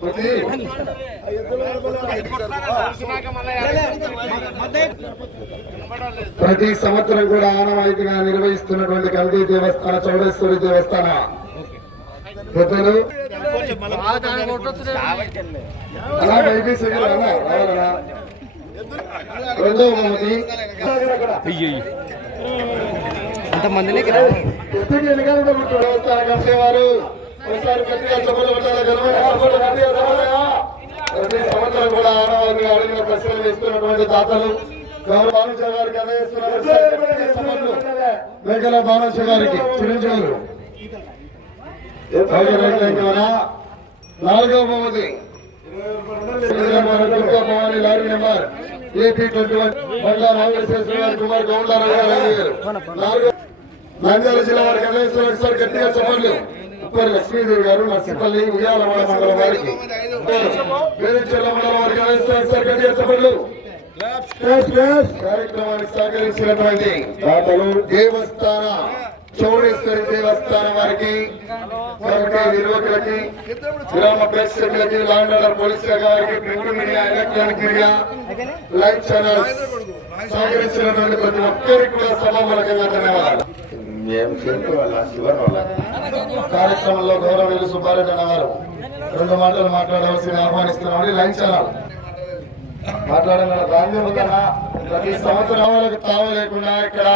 ప్రతి ప్రతి సంవత్సరం కూడా ఆనవాయితీగా నిర్వహిస్తున్నటువంటి కల్దీ దేవస్థాన చౌడేశ్వరి దేవస్థాన. పెద్దలు అలా బయటికి రెండవ అంతమందిని ఎత్తుకి ప్రతి సంవత్సరం కూడా ఆడవారిని అడిగిన ప్రశ్నలు వేస్తున్నటువంటి దాతలు. గౌరవ భానుష గారికి అందజేస్తున్నారు. మేకల భానుష గారికి చిరంజీవులు ఓకే, రైట్, రైట్, నాలుగవ lorry number. AP twenty one. Bandla Nageswara Kumar Goundarao గారు. నాలుగో నంద్యాల జిల్లా వారికి అందజేస్తున్నారు సార్ గట్టిగా చెప్పండి. ఉప్పర్ లక్ష్మీదేవి గారు నర్సిపల్లి ఉయ్యాలవాడ మండలం వారికి. వేదించల మండలం వారికి అందజేస్తున్నారు సార్ గట్టిగా చెప్పండి. కార్యక్రమానికి సహకరించినటువంటి దాతలు దేవస్థాన చౌడేశ్వరి దేవస్థానం వారికి కమిటీ నిర్వాహకులకి గ్రామ ప్రేక్షకులకి లాండర్ పోలీస్ శాఖ వారికి print media electronic media live channels సహకరించినటువంటి ప్రతి ఒక్కరికి కూడా సభామూలకంగా ధన్యవాదాలు. మేము కార్యక్రమంలో గౌరవనీయులు సుబ్బారెడ్డి అన్నవారు రెండు మాటలు మాట్లాడవలసిన ఆహ్వానిస్తున్నామని లైవ్ ఛానల్ మాట్లాడాలన్న ప్రతి సంవత్సరం వాళ్ళకి తావు లేకుండా ఇక్కడ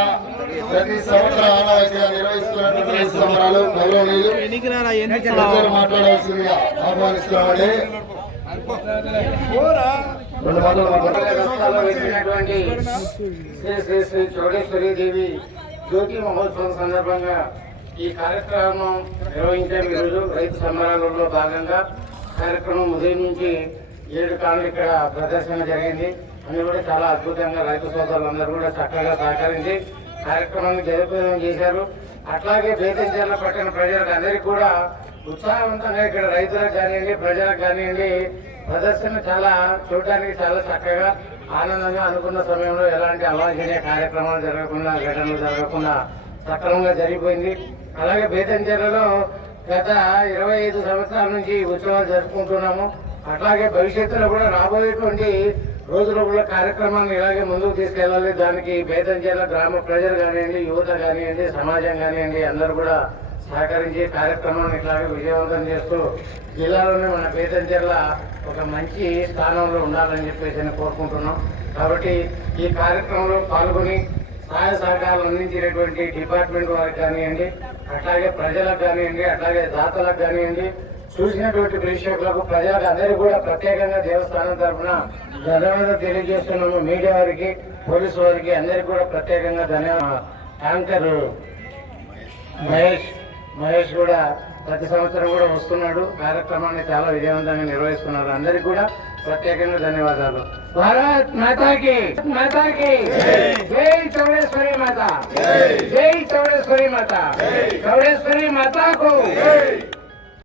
ప్రతి సంవత్సరం ఆనవాయితీగా నిర్వహిస్తున్నటువంటి సంబరాలు గౌరవనీయులు అందరూ మాట్లాడవలసిందిగా ఆహ్వానిస్తున్నామండి. రెండు మాటలు మాట్లాడాలి శ్రీ శ్రీ శ్రీ చౌడేశ్వరి దేవి జ్యోతి మహోత్సవం సందర్భంగా ఈ కార్యక్రమం నిర్వహించాం ఈరోజు రైతు సంబరాలలో భాగంగా కార్యక్రమం ఉదయం నుంచి ఏడు కాళ్ళు ఇక్కడ ప్రదర్శన జరిగింది. అన్ని కూడా చాలా అద్భుతంగా రైతు సోదరులందరూ కూడా చక్కగా సహకరించి కార్యక్రమాన్ని జయప్రదం చేశారు. అట్లాగే బేతంచెర్ల పట్టిన ప్రజలకు అందరికీ కూడా ఉత్సాహవంతంగా ఇక్కడ రైతులకు కానివ్వండి ప్రజలకు కానివ్వండి ప్రదర్శన చాలా చూడడానికి చాలా చక్కగా ఆనందంగా అనుకున్న సమయంలో ఎలాంటి అవాంఛనీయ కార్యక్రమాలు జరగకుండా ఘటనలు జరగకుండా సక్రమంగా జరిగిపోయింది. అలాగే బేతంచెర్లలో గత ఇరవై ఐదు సంవత్సరాల నుంచి ఉత్సవాలు జరుపుకుంటున్నాము. అట్లాగే భవిష్యత్తులో కూడా రాబోయేటువంటి రోజుల్లో కూడా కార్యక్రమాన్ని ఇలాగే ముందుకు తీసుకెళ్ళాలి. దానికి బేతంచెర్ల గ్రామ ప్రజలు కానివ్వండి యువత కానివ్వండి సమాజం కానివ్వండి అందరూ కూడా సహకరించి కార్యక్రమాన్ని ఇట్లాగే విజయవంతం చేస్తూ జిల్లాలోనే మన బేతంచెర్ల ఒక మంచి స్థానంలో ఉండాలని చెప్పేసి నేను కోరుకుంటున్నాం. కాబట్టి ఈ కార్యక్రమంలో పాల్గొని సహాయ సహకారాలు అందించినటువంటి డిపార్ట్మెంట్ వారికి కానివ్వండి అట్లాగే ప్రజలకు కానివ్వండి అట్లాగే దాతలకు కానివ్వండి చూసినటువంటి ప్రేక్షకులకు ప్రజలకు అందరికీ కూడా ప్రత్యేకంగా దేవస్థానం తరఫున ధన్యవాదాలు తెలియజేస్తున్నాము. మీడియా వారికి పోలీసు వారికి అందరికీ కూడా ప్రత్యేకంగా ధన్యవాదాలు. యాంకర్ మహేష్. మహేష్ కూడా ప్రతి సంవత్సరం కూడా వస్తున్నాడు. కార్యక్రమాన్ని చాలా విజయవంతంగా నిర్వహిస్తున్నారు. అందరికి కూడా ప్రత్యేకంగా ధన్యవాదాలు. భారత్ మాతాకి మాతాకి. జై చౌడేశ్వరి మాత. జై చౌడేశ్వరి మాత. చౌడేశ్వరి మాతాకు.